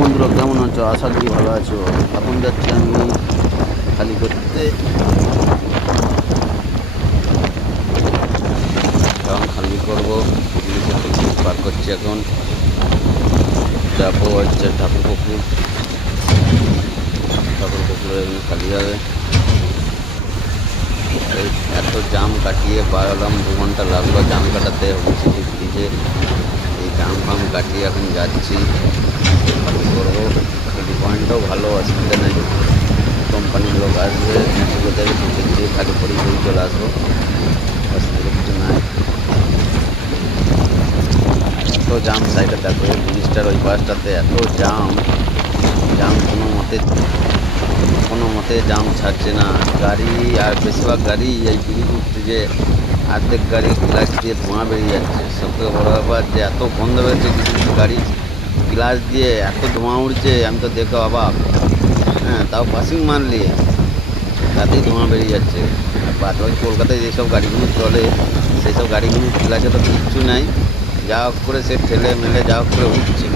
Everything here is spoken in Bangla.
বন্ধুরা, কেমন আছো? আশা করি ভালো আছো। এখন যাচ্ছি আমি খালি করতে। এখন খালি করবো, পুলিশের টিকিট পার করছি। এখন যাবো হচ্ছে ঠাকুরপুকুর। এখানে খালি হবে। এই এত জাম কাটিয়ে বার হলাম, 2 ঘন্টা লাগলো জাম কাটাতে ব্রিজে। এই জাম ফাম কাটিয়ে এখন যাচ্ছি খালি করবো। খালি পয়েন্টটাও ভালো, অসুবিধা নেই। কোম্পানির লোক আসবে, সেগুলো থেকে টিকিট দিয়ে খালি করে দিয়ে চলে আসবো, অসুবিধা কিছু নাই। এত জাম সাইডে দেখো, এই ব্রিজটার ওই পাশটাতে এত জাম। কোনো মতে জাম ছাড়ছে না গাড়ি। আর বেশিরভাগ গাড়ি এই ব্রিজ উঠতে, যে অর্ধেক গাড়ি গ্লাস দিয়ে ধোঁয়া বেরিয়ে যাচ্ছে। সবথেকে বড় ব্যাপার যে এত গন্ধ বেরোচ্ছে, কিছু কিছু গাড়ির গ্লাস দিয়ে এত ধোঁয়া উঠছে, আমি তো দেখে অবাক। হ্যাঁ, তাও পাসিং মারলে তাতেই ধোঁয়া বেরিয়ে যাচ্ছে। আর বাদ বাকি কলকাতায় যেসব গাড়িগুলো চলে, সেই সব গাড়িগুলো গ্লাসে তো কিচ্ছু নাই, যা হোক করে সে ঠেলে মেলে যা হোক করে উঠছে।